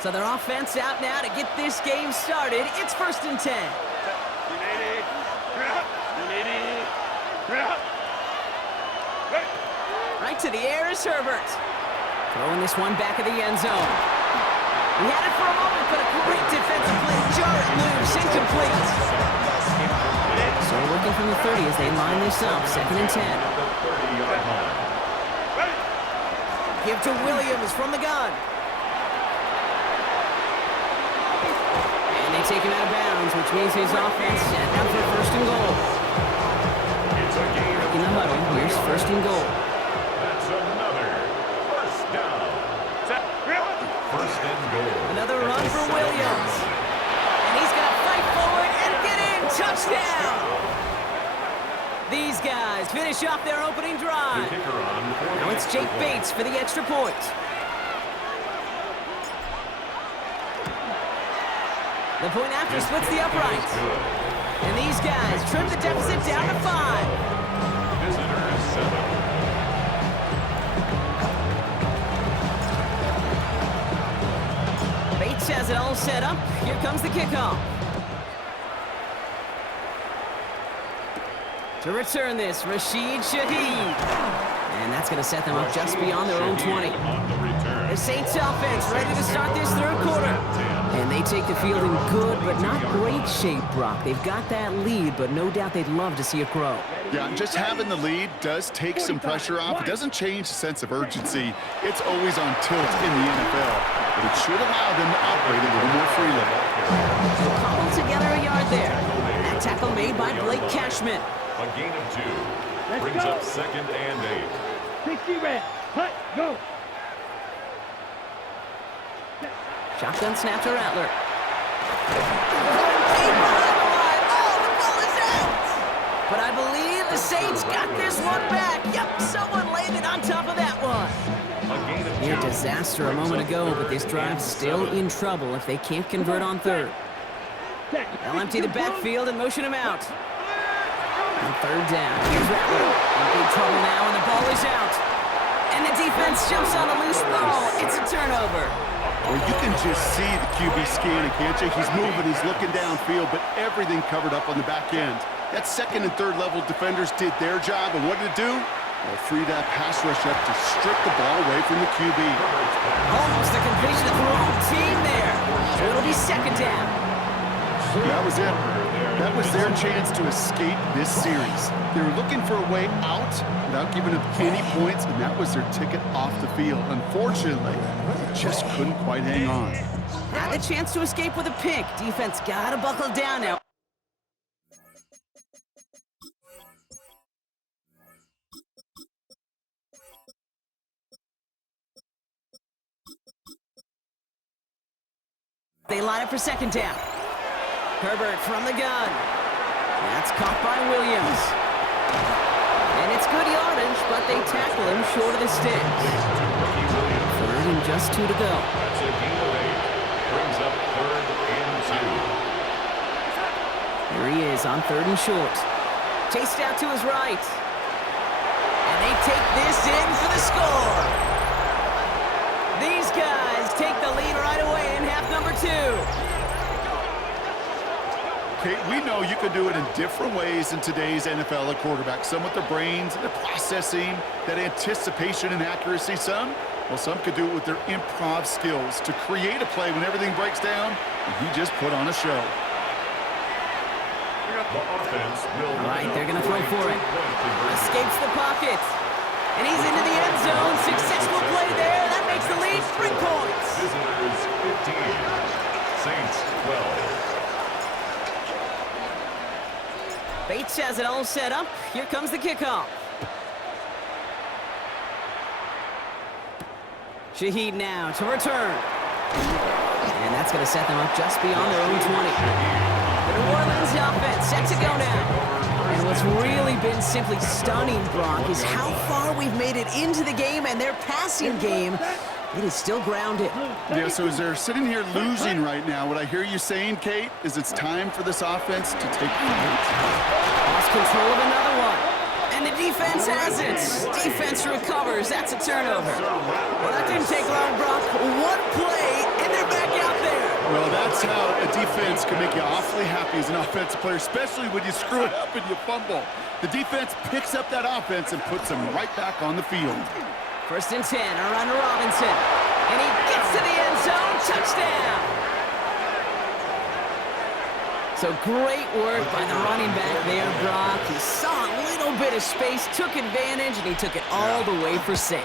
So their offense out now to get this game started. It's 1st and 10. Right to the air is Herbert. Throwing this one back of the end zone. He had it for a moment, but a great defensive play to jar it loose. Incomplete. So working from the 30 as they line this up. 2nd and 10. Give to Williams from the gun. And they take him out of bounds, which means his offense set up for 1st and goal. In the huddle, here's 1st and goal. That's another 1st down. 1st and goal. Another run for Williams. And he's going to fight forward and get in. Touchdown! These guys finish off their opening drive. Now it's Jake Bates for the extra point. The point after splits the uprights. And these guys trim the deficit down to 5. Visitors 7. Bates has it all set up. Here comes the kickoff. To return this, Rashid Shaheed. And that's going to set them up just beyond their own 20. The Saints offense ready to start this 3rd quarter. And they take the field in good but not great shape, Brock. They've got that lead, but no doubt they'd love to see it grow. Yeah, just having the lead does take some pressure off. It doesn't change the sense of urgency. It's always on tilt in the NFL, but it should allow them to operate a little more freely. Cobbled together a yard there. That tackle made by Blake Cashman. A gain of 2. Brings up 2nd and 8. 60 red. Hut, go. Shotgun snap to Rattler. But I believe the Saints got this one back. Yep, someone landed on top of that one. Near disaster a moment ago, but this drive's still in trouble if they can't convert on 3rd. They'll empty the backfield and motion him out. On 3rd down, here's Rattler. In big trouble now, and the ball is out. And the defense jumps on a loose ball. It's a turnover. Well, you can just see the QB scanning, can't you? He's moving, he's looking downfield, but everything covered up on the back end. That 2nd and 3rd level defenders did their job, and what did it do? Well, free that pass rush up to strip the ball away from the QB. Almost the completion of the wrong team there. So it'll be 2nd down. That was it. That was their chance to escape this series. They were looking for a way out without giving up any points, and that was their ticket off the field. Unfortunately, they just couldn't quite hang on. Had the chance to escape with a pick. Defense got to buckle down now. They line up for 2nd down. Herbert from the gun. That's caught by Williams. And it's good yardage, but they tackle him short of the sticks. 3rd and just 2 to go. That's a gain of 8. Brings up 3rd and 2. Here he is on 3rd and short. Chased out to his right. take this in for the score. These guys take the lead right away in half number 2. Kate, we know you can do it in different ways in today's NFL at quarterback. Some with their brains and their processing, that anticipation and accuracy. Some could do it with their improv skills to create a play when everything breaks down. And he just put on a show. All right, they're going to throw for it. Escapes the pocket. And he's into the end zone. Successful play there. That makes the lead 3 points. Visitors 15, Saints 12. Bates has it all set up. Here comes the kickoff. Shaheed now to return. And that's going to set them up just beyond their own 20. The New Orleans offense set to go now. And what's really been simply stunning, Brock, is how far we've made it into the game, and their passing game, it is still grounded. Yeah, so as they're sitting here losing right now, what I hear you saying, Kate, is it's time for this offense to take flight. Lost control of another one. And the defense has it. Defense recovers. That's a turnover. Well, that didn't take long, Brock. One play, and they're back out there. Well, that's how a defense can make you awfully happy as an offensive player, especially when you screw it up and you fumble. The defense picks up that offense and puts them right back on the field. 1st and 10, around to Robinson. And he gets to the end zone. Touchdown. So great work by the running back there, Brock. He saw a little bit of space, took advantage, and he took it all the way for 6.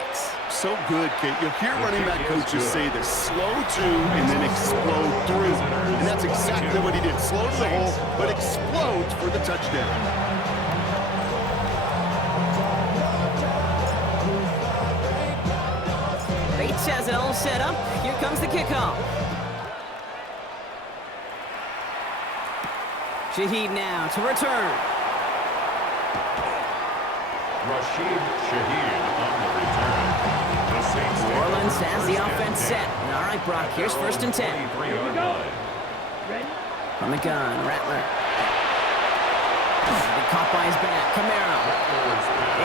So good, Kate. You'll hear running back coaches say this: slow to and then explode through. And that's exactly what he did. Slow to the hole, but explodes for the touchdown. Bates has it all set up. Here comes the kickoff. Shaheed now to return. Rashid Shaheed on the return. The Saints New Orleans has the offense set. All right, Brock, here's 1st and 10. From the gun, Rattler. Caught by his back, Camaro.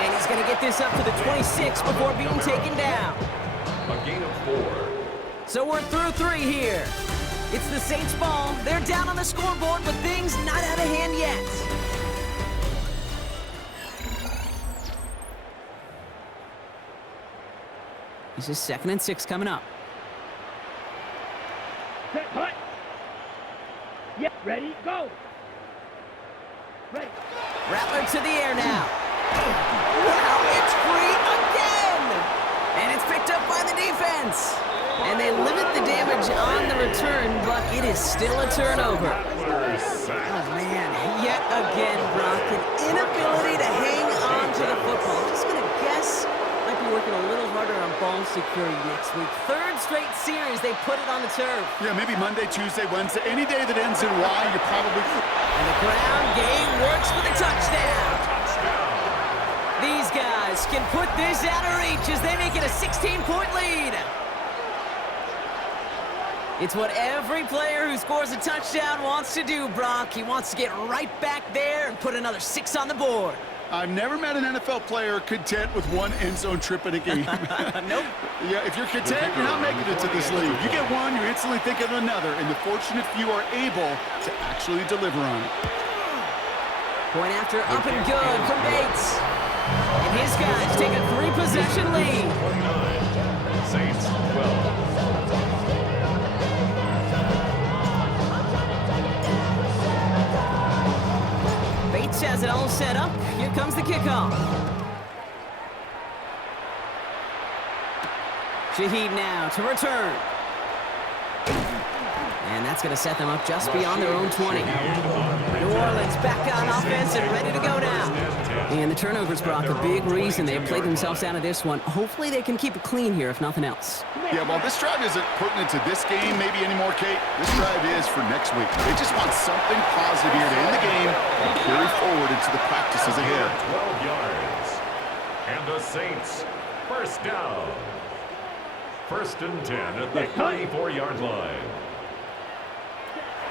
And he's going to get this up to the 26 before being taken down. A gain of 4. So we're through 3 here. It's the Saints' ball. They're down on the scoreboard, but things not out of hand yet. This is 2nd and 6 coming up. Set, cut. Yeah, ready, go. Ready. Rattler to the air now. Wow, it's free again! And it's picked up by the defense. And they limit the damage on the return, but it is still a turnover. Oh, man. Yet again, Brock, an inability to hang on to the football. Just going to guess might be working a little harder on ball security next week. 3rd straight series, they put it on the turf. Yeah, maybe Monday, Tuesday, Wednesday. Any day that ends in Y, you're probably... And the ground game works for the touchdown. These guys can put this out of reach as they make it a 16-point lead. It's what every player who scores a touchdown wants to do, Brock. He wants to get right back there and put another 6 on the board. I've never met an NFL player content with one end zone trip in a game. Nope. Yeah, if you're content, you're not making it to this league. You get one, you're instantly thinking of another, and the fortunate few are able to actually deliver on it. Point after up and good from Bates. And his guys take a 3-possession lead. 29, Saints 12. Bates has it all set up. Here comes the kickoff. Shaheed now to return. And that's going to set them up just beyond their own 20. New Orleans back on offense and ready to go now. And the turnovers, Brock, a big reason they have played themselves out of this one. Hopefully they can keep it clean here, if nothing else. Yeah, well, this drive isn't pertinent to this game maybe anymore, Kate. This drive is for next week. They just want something positive here to end the game and carry forward into the practices ahead. 12 yards. And the Saints, 1st down. 1st and 10 at the 34-yard line.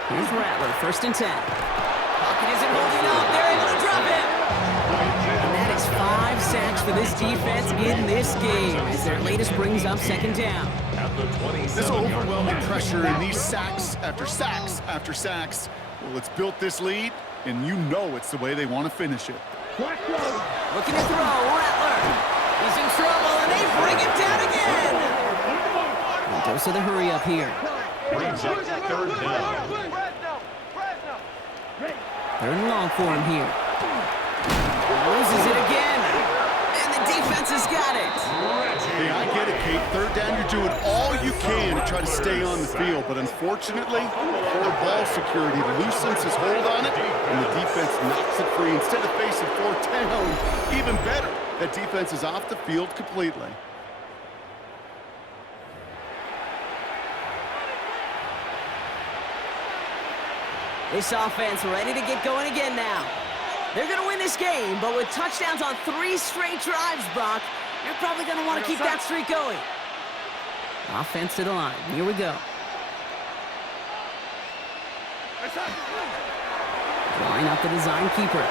Here's Rattler, 1st and 10. Pocket isn't holding up. They're able to drop it. And that is 5 5 sacks for this defense in this game as their latest brings up second down. At the 27-yard This overwhelming line. pressure and these sacks after sacks after sacks, well, it's built this lead, and you know it's the way they want to finish it. Watch low. Looking to throw, Rattler. He's in trouble, and they bring him down again. A dose of the hurry up here. Brings up third down. Ready. Third and long for him here. Loses it again. And the defense has got it. Hey, I get it, Kate. Third down, you're doing all you can to try to stay on the field. But unfortunately, poor ball security loosens his hold on it, and the defense knocks it free. Instead of facing fourth down, even better, that defense is off the field completely. This offense ready to get going again now. They're going to win this game, but with touchdowns on 3 straight drives, Brock, you're probably going to want to keep that streak going. Offense to the line. Here we go. Line up the design keeper.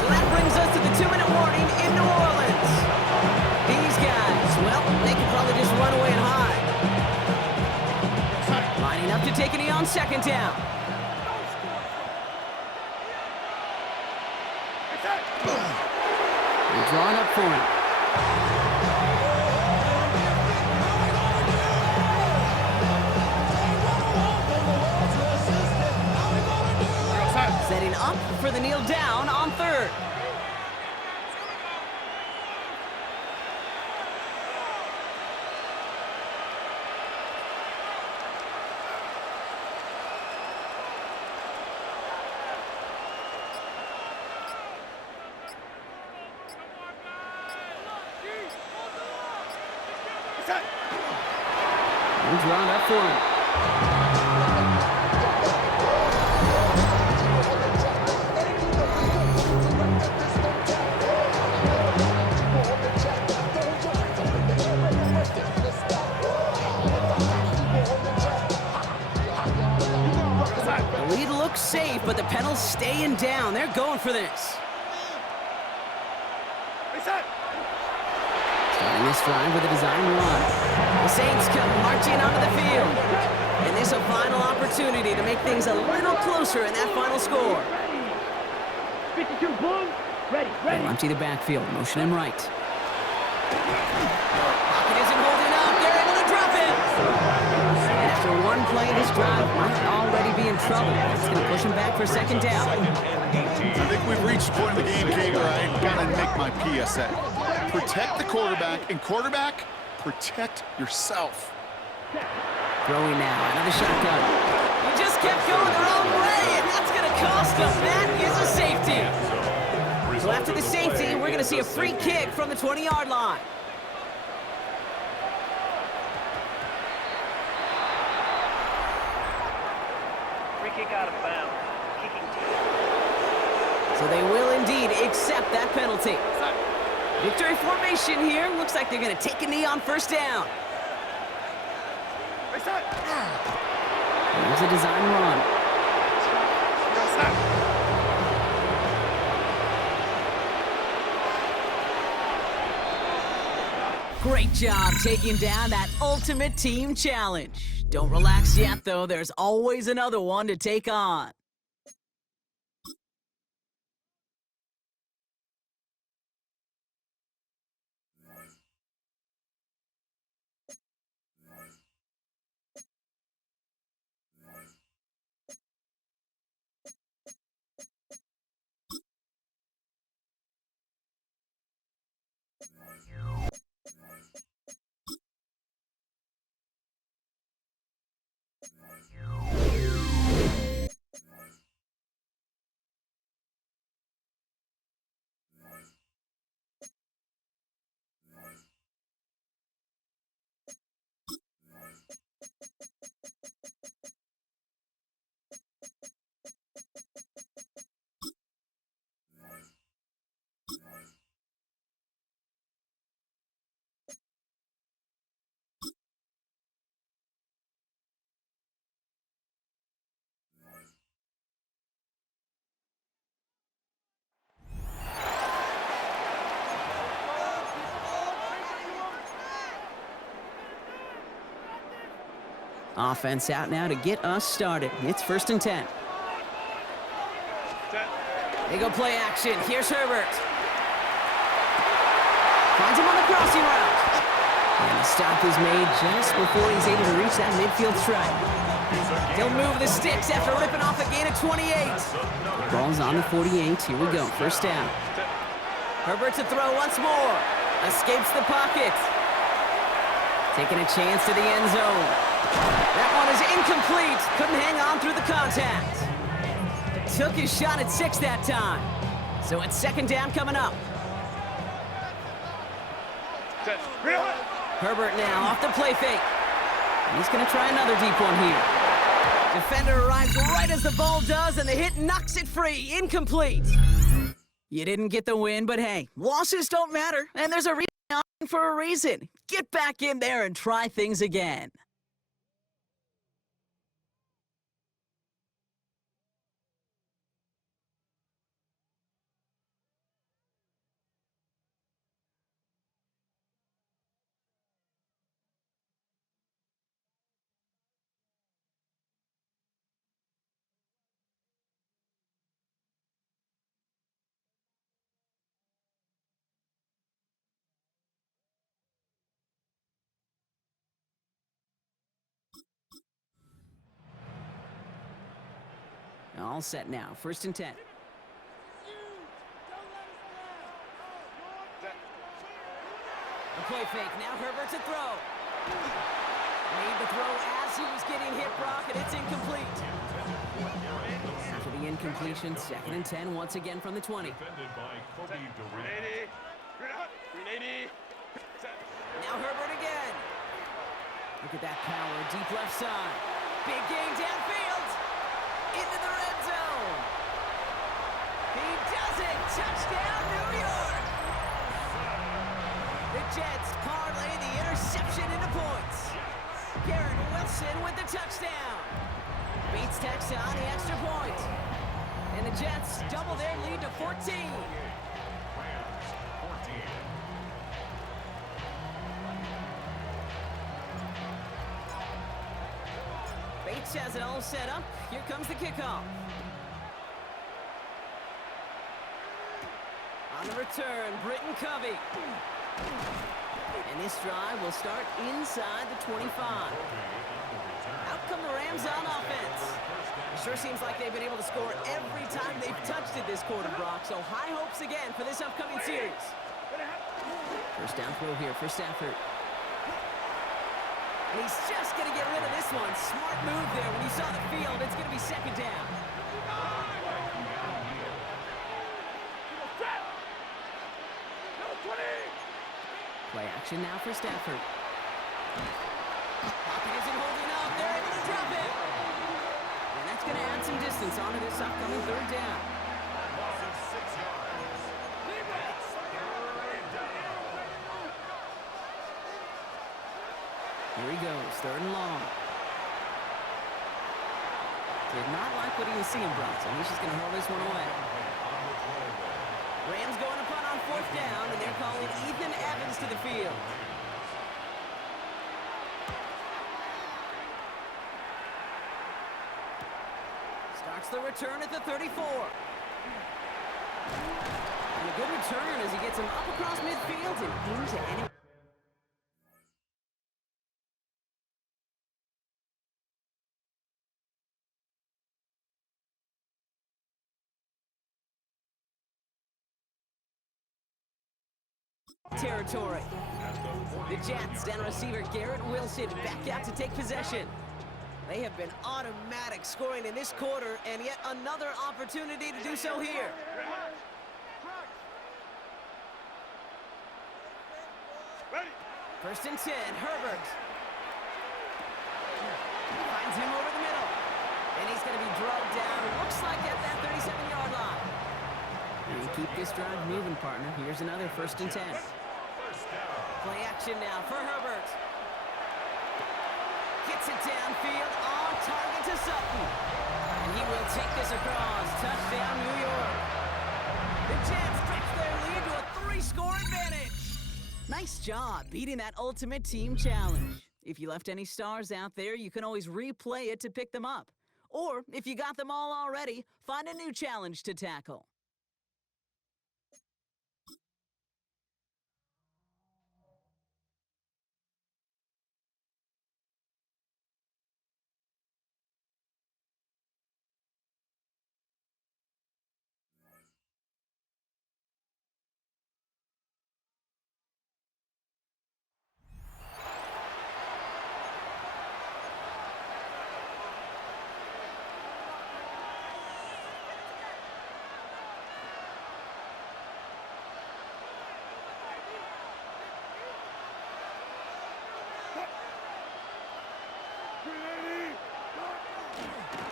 So that brings us to the 2-minute warning in New Orleans. These guys, well, they can probably just run away and hide. Lining up to take a knee on second down. They're drawing up for him. Setting up for the kneel down on third. They're drawing up for him. The lead looks safe, but the penalty's staying down. They're going for this. Starting this drive with a design run. The Saints come marching onto the field. And this a final opportunity to make things a little closer in that final score. 52 boom. Ready. They'll empty the backfield, motion him right. Pocket isn't holding up. They're able to drop it. And after one play, this drive might already be in trouble. It's going to push him back for second down. I think we've reached the point of the game, Kate, where I gotta make my PSA. Protect the quarterback, and quarterback, protect yourself. Throwing now, another shotgun. He just kept going the wrong way, and that's going to cost him. That is a safety. So after the safety, we're going to see a free kick from the 20-yard line. Free kick out of bounds. Kicking team. So they will indeed accept that penalty. Victory formation here. Looks like they're going to take a knee on first down. Here's a design run. Great job taking down that ultimate team challenge. Don't relax yet, though. There's always another one to take on. Offense out now to get us started. It's 1st and 10. They go play action. Here's Herbert. Finds him on the crossing route. And the stop is made just before he's able to reach that midfield stripe. He'll move the sticks after ripping off a gain of 28. Ball's on the 48. Here we go. 1st down. Herbert to throw once more. Escapes the pocket. Taking a chance to the end zone. That one is incomplete. Couldn't hang on through the contact. Took his shot at 6 that time. So it's 2nd down coming up. Herbert now off the play fake. And he's going to try another deep one here. Defender arrives right as the ball does, and the hit knocks it free. Incomplete. You didn't get the win, but hey, losses don't matter, and there's a reason for a reason. Get back in there and try things again. All set now. 1st and 10. The play fake. Now Herbert to throw. Made the throw as he was getting hit, Brock, and it's incomplete. After the incompletion, 2nd and 10 once again from the 20. Now Herbert again. Look at that power. Deep left side. Big gain downfield. Into the red zone. He does it. Touchdown, New York. The Jets parlay the interception into points. Garrett Wilson with the touchdown. Beats Texas on the extra point. And the Jets double their lead to 14. Bates has it all set up. Here comes the kickoff. On the return, Britton Covey. And this drive will start inside the 25. Out come the Rams on offense. It sure seems like they've been able to score every time they've touched it this quarter, Brock. So high hopes again for this upcoming series. 1st down throw here for Stafford. And he's just going to get rid of this one. Smart move there. When you saw the field, it's going to be 2nd down. Play action now for Stafford. Pocket isn't holding up. They're able to drop it. And that's going to add some distance onto this upcoming 3rd down. Here he goes, 3rd and long. Did not like what he was seeing, Brock, so he's just going to hurl this one away. Rams going to punt on 4th down, and they're calling Ethan Evans to the field. Starts the return at the 34. And a good return as he gets him up across midfield and into any... territory. The Jets and receiver Garrett Wilson back out to take possession. They have been automatic scoring in this quarter, and yet another opportunity to do so here. First and 10, Herbert. Finds him over the middle. And he's going to be drugged down, looks like at that 37-yard line. And keep this drive moving, partner. Here's another 1st and 10. Play action now for Herbert. Gets it downfield, on target to Sutton. And he will take this across. Touchdown, New York. The Jets stretch their lead to a 3-score advantage. Nice job beating that ultimate team challenge. If you left any stars out there, you can always replay it to pick them up. Or, if you got them all already, find a new challenge to tackle.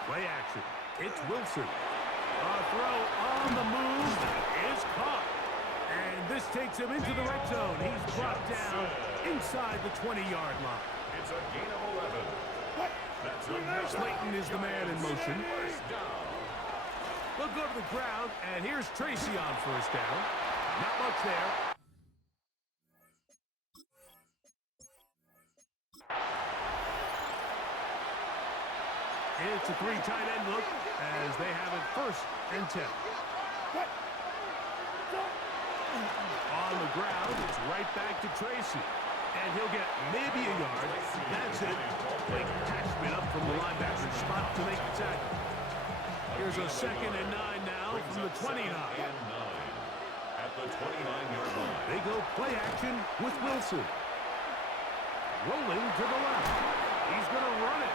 Play action. It's Wilson. A throw on the move is caught. And this takes him into the red zone. He's brought down inside the 20-yard line. It's a gain of 11. That's a Slayton is the man in motion. First down. They'll go to the ground, and here's Tracy on first down. Not much there. It's a three tight end look as they have it 1st and 10. On the ground, it's right back to Tracy. And he'll get maybe a yard. That's it. Blake Cashman up from the linebacker spot to make the tackle. Here's a 2nd and 9 now from the 29. At the 29-yard line. They go play action with Wilson. Rolling to the left. He's going to run it.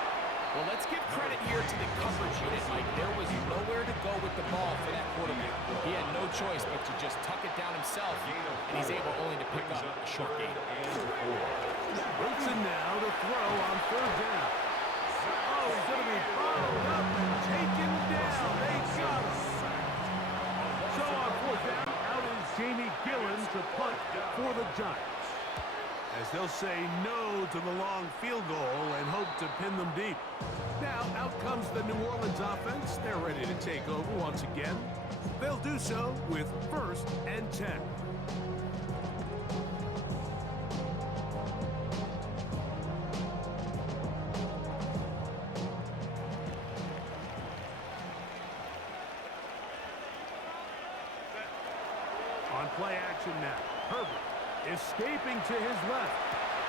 Well, let's give credit here to the coverage unit, Mike. There was nowhere to go with the ball for that quarterback. He had no choice but to just tuck it down himself, and he's able only to pick up a short gain. Wilson now to throw on 3rd down. Oh, he's going to be followed up and taken down. They got him. So on 4th down, out is Jamie Gillen to punt for the Giants, as they'll say no to the long field goal and hope to pin them deep. Now, out comes the New Orleans offense. They're ready to take over once again. They'll do so with 1st and 10. On play action now, Herbert escaping to his left.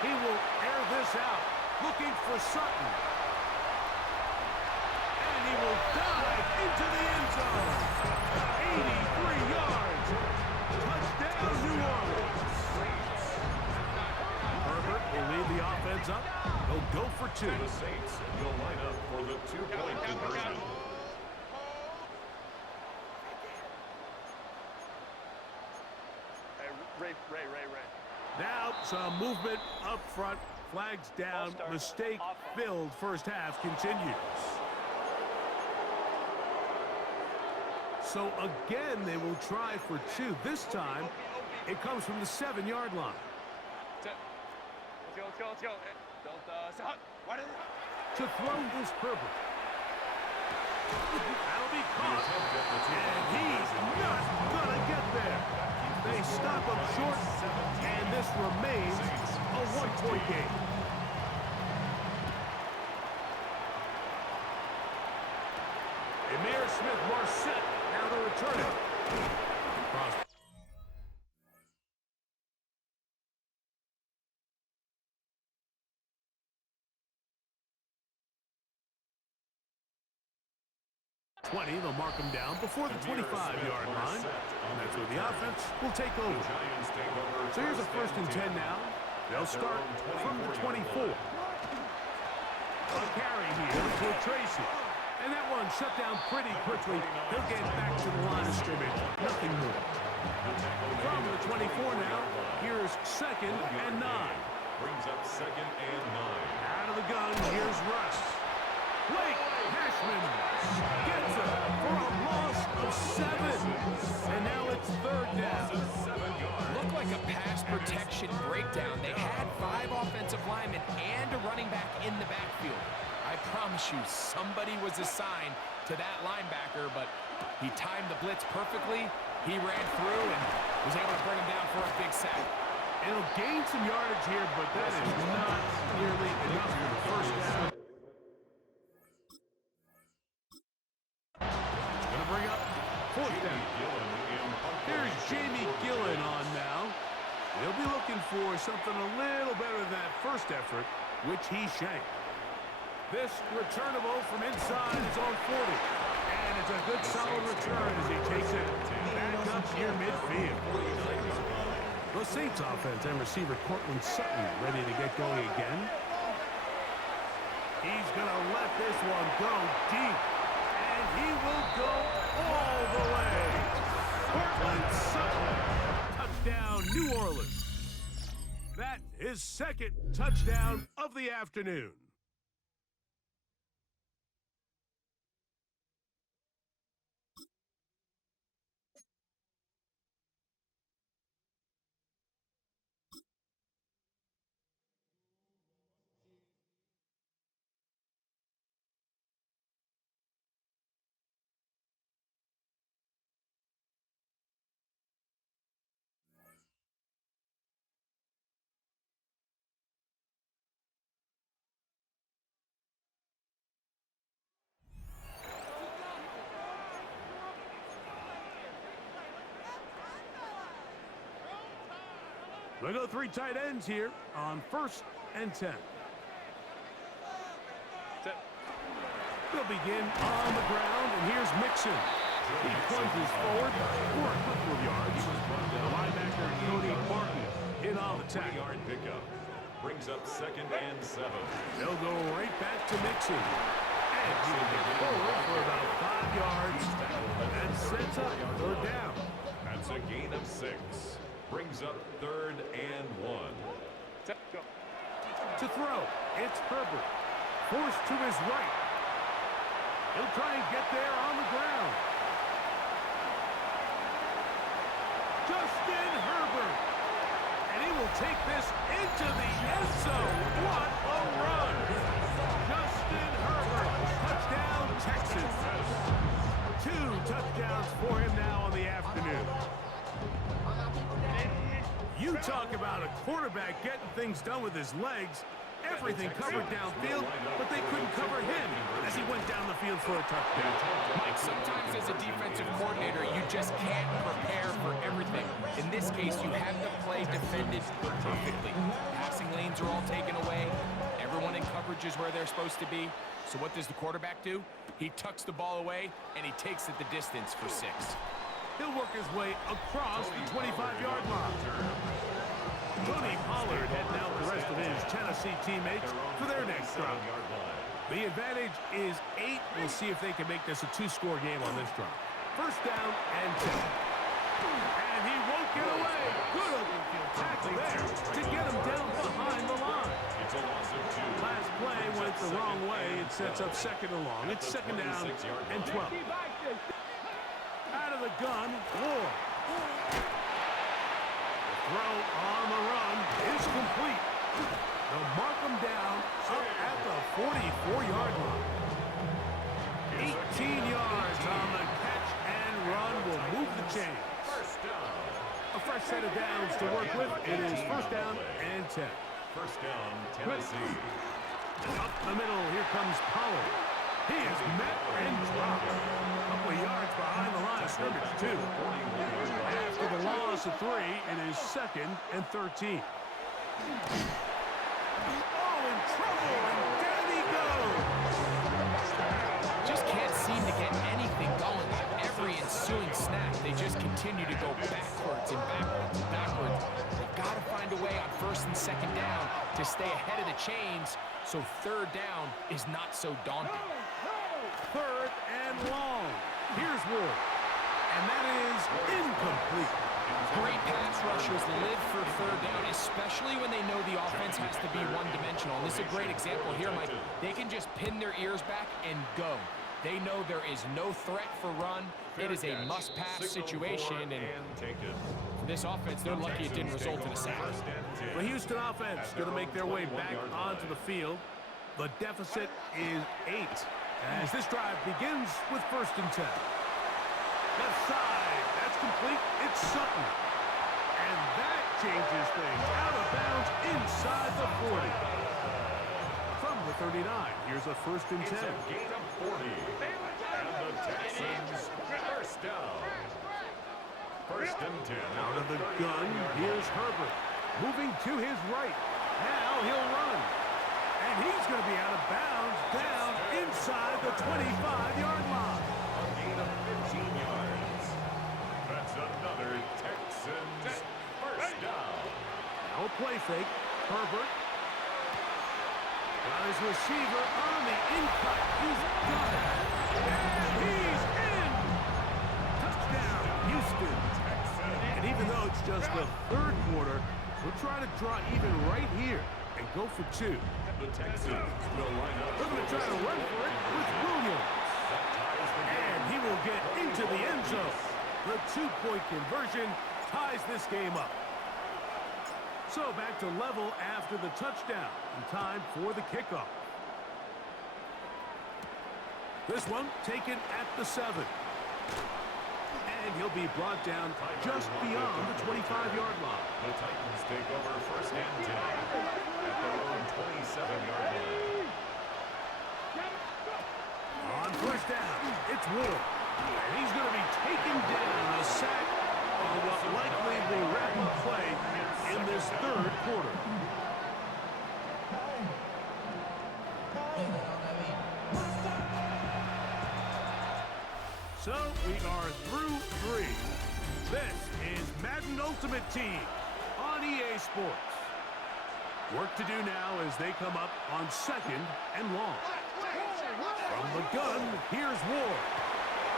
He will air this out, looking for Sutton. And he will dive into the end zone. 83 yards. Touchdown, New Orleans. Herbert will lead the offense up. He'll go for 2. The Saints will line up for the 2-point conversion. Ray. Now some movement up front. Flags down. Mistake-filled first half continues. So again, they will try for 2. This time, it comes from the 7-yard line. Let's go. To throw is Herbert. That'll be caught. And he's not going to get there. They stop him short, and this remains a 1-point game. Emir Smith-Marset now to return it. Cross. They'll mark him down before the 25-yard line. And that's where the offense will take over. So here's a 1st and 10 now. They'll start from the 24. A carry here for Tracy. And that one shut down pretty quickly. He'll get back to the line of scrimmage. Nothing more. From the 24 now, here's 2nd and 9. Brings up 2nd and 9. Out of the gun, here's Russ. Blake Cashman gets it for a loss of 7. And now it's 3rd down. Looked like a pass protection breakdown. They had 5 offensive linemen and a running back in the backfield. I promise you, somebody was assigned to that linebacker, but he timed the blitz perfectly. He ran through and was able to bring him down for a big sack. It'll gain some yardage here, but that is not nearly enough for the first down. Gonna bring up fourth down. Here's Jamie Gillen on now. He'll be looking for something a little better than that first effort, which he shanked. This returnable from inside his own 40. And it's a good solid return as he takes it back up near midfield. The Saints offense and receiver Cortland Sutton ready to get going again. He's going to let this one go deep. And he will go all the way. Cortland Sutton. Touchdown, New Orleans. That is second touchdown of the afternoon. They go three tight ends here on 1st and 10. They'll begin on the ground, and here's Mixon. He plunges forward for a couple of yards. The linebacker, Cody Martin, in on the tackle. 3-yard pickup. Brings up 2nd and 7. They'll go right back to Mixon. And he will get forward for about 5 yards and sets up 3rd down. That's a gain of 6. Brings up 3rd and 1. To throw, it's Herbert. Forced to his right. He'll try and get there on the ground. Justin Herbert. And he will take this into the end zone. What a run. Justin Herbert. Touchdown, Texans. 2 touchdowns for him now on the afternoon. You talk about a quarterback getting things done with his legs. Everything covered downfield, but they couldn't cover him as he went down the field for a touchdown. Mike, sometimes as a defensive coordinator, you just can't prepare for everything. In this case, you have the play defended perfectly. Passing lanes are all taken away. Everyone in coverage is where they're supposed to be. So what does the quarterback do? He tucks the ball away, and he takes it the distance for 6. He'll work his way across the 25-yard line. Tony Pollard heading out the rest of his Tennessee teammates for their next drive. The advantage is 8. We'll see if they can make this a 2-score game on this drive. 1st down and 10. And he won't get away. Good open field tackle there to get him down behind the line. It's a loss of 2. Last play went the wrong way. It sets up 2nd and long. It's 2nd down and 12. Out of the gun, Ward. Throw on the run is complete. They'll mark him down up at the 44-yard line. 18 yards on the catch and run will move the chains. A fresh set of downs to work with. It is 1st down and 10. 1st down, Tennessee. Up the middle, here comes Pollard. He is met and dropped. A couple of yards behind the line of scrimmage, too. After the loss of 3, it is 2nd and 13. Oh, in trouble, and down he goes. Just can't seem to get anything going. Every ensuing snap, they just continue to go backwards and backwards and backwards. They've got to find a way on 1st and 2nd down to stay ahead of the chains, so 3rd down is not so daunting. 3rd and long. Here's Ward. And that is incomplete. Great pass rushers live for 3rd down, especially when they know the offense has to be one-dimensional. And this is a great example here, Mike. They can just pin their ears back and go. They know there is no threat for run. It is a must-pass situation. And for this offense, they're lucky it didn't result in a sack. The Houston offense going to make their way back onto the field. The deficit is 8. As this drive begins with 1st and 10. Left side, that's complete. It's Sutton. And that changes things. Out of bounds inside the 40. From the 39, here's a 1st and 10. It's a gain of 40. And the Texans first down. 1st and 10. Out of the gun, here's Herbert. Moving to his right. Now he'll run. And he's going to be out of bounds down inside the 25-yard line. A gain of 15 yards. That's another Texans first down. Now a play fake. Herbert. Got his receiver on the in-cut. He's got it. And he's in. Touchdown, Houston. And even though it's just the 3rd quarter, we'll try to draw even right here and go for 2. The Texans will line up. They're going to try to run for it with Williams. And he will get into the end zone. The 2-point conversion ties this game up. So back to level after the touchdown. And time for the kickoff. This one taken at the 7. And he'll be brought down just beyond the 25-yard line. The Titans take over 1st and 10 at their own 27-yard line. On 1st down, it's Ward. And he's going to be taken down, a sack on what likely will wrap up play in this 3rd quarter. So we are through 3. This is Madden Ultimate Team on EA Sports. Work to do now as they come up on 2nd and long. From the gun, here's Ward.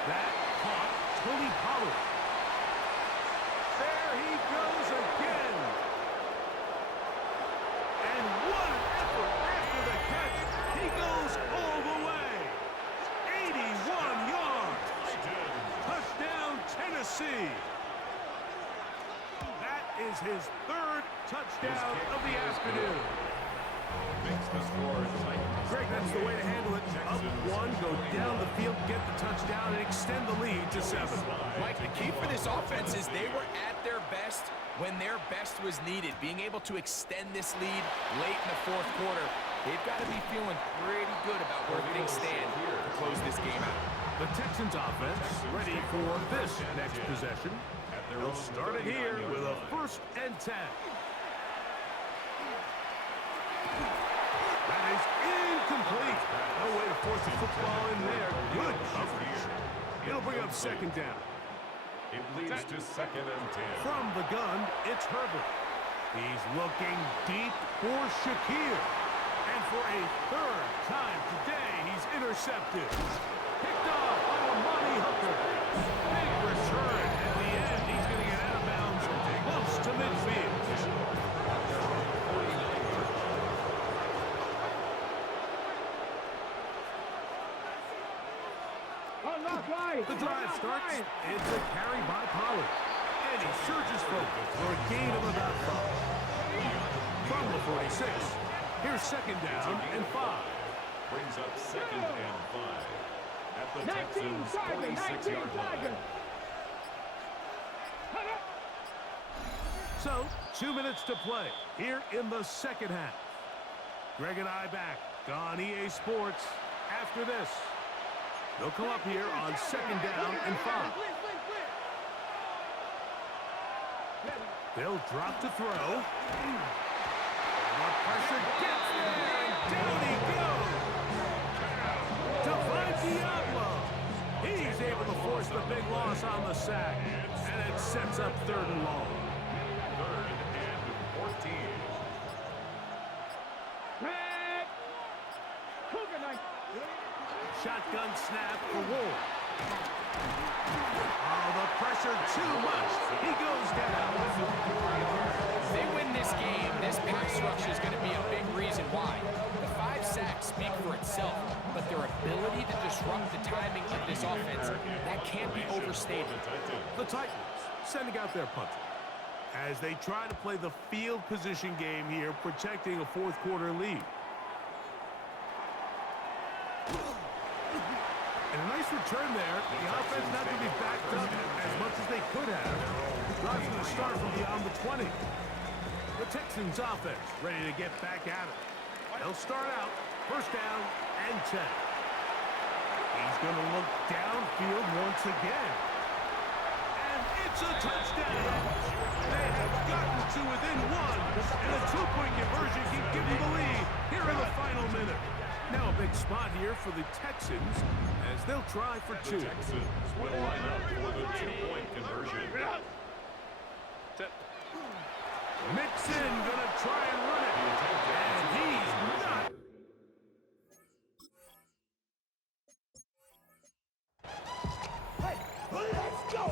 That caught Tony Pollard. There he goes again. And what an effort after the catch. He goes all the way. 81 yards. Touchdown, Tennessee. That is his 3rd touchdown of the afternoon. Makes the score Titans. Greg, that's the way to handle it. Up 1, go down the field, get the touchdown, and extend the lead to 7. Mike, the key for this offense is they were at their best when their best was needed. Being able to extend this lead late in the 4th quarter, they've got to be feeling pretty good about where things stand to close this game out. The Texans offense ready for this next possession. They'll start it here with a 1st and 10. That is incomplete. No way to force the football in there. Good coverage. It'll bring up 2nd down. It leads to 2nd and 10. From the gun, it's Herbert. He's looking deep for Shakir. And for a 3rd time today, he's intercepted. Picked off by Amani Hooker. Big return. At the end, he's going to get out of bounds close to midfield. The drive starts. It's a carry by Pollard. And he surges forward for a gain of about 5. From the 46, here's 2nd down and 5. Brings up 2nd and 5 at the Texans' 46-yard line. So, 2 minutes to play here in the 2nd half. Greg and I back on EA Sports after this. They'll come up here on 2nd down and 5. They'll drop to throw. And the pressure gets there, and down he goes. Divine Diablo. He's able to force the big loss on the sack. And it sets up 3rd and long. 3rd and 14. Shotgun snap for Ward. Oh, the pressure too much. He goes down. If they win this game, this pass rush is going to be a big reason why. The 5 sacks speak for itself, but their ability to disrupt the timing of this offense, that can't be overstated. The Titans sending out their punter as they try to play the field position game here, protecting a 4th quarter lead. And a nice return there. The offense not to be backed up as much as they could have. Drive's going to start from beyond the 20. Texans offense ready to get back at it. They'll start out first down and 10. He's going to look downfield once again. And it's a touchdown. They have gotten to within one, and a two-point conversion can give them the lead here in the final minute. Now a big spot here for the Texans as they'll try for two. The Texans will line up for the two-point conversion. Mixon gonna try and run it, and he's not. Let's go!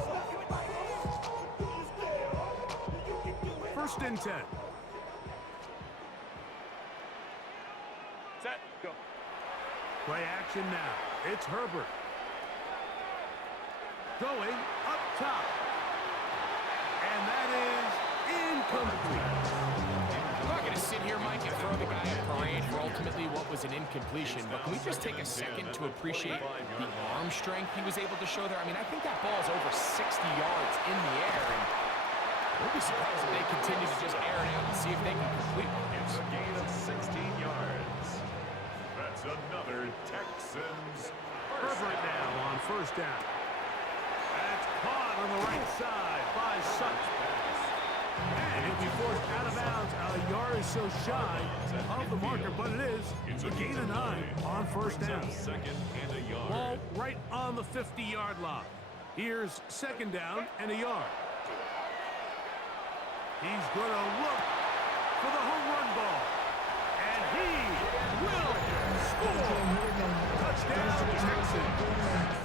First and 10. Set, go. Play action now. It's Herbert. Going up top. And that is incomplete. I'm not going to sit here, Mike, and throw the guy a parade for ultimately what was an incompletion, but can we just take a second to appreciate the arm strength he was able to show there? I mean, I think that ball is over 60 yards in the air, and we'll be surprised if they continue to just air it out and see if they can complete one. It's a gain of 16 yards. That's another Texans Herbert now on first down. That's caught on the right side by Sutton. And he'll be forced out of bounds. A yard is so shy of the marker, but it is a gain of 9 on first down. Second and a yard. Ball right on the 50-yard line. Here's second down and a yard. He's going to look for the home run ball. And he will score. Touchdown, Texans.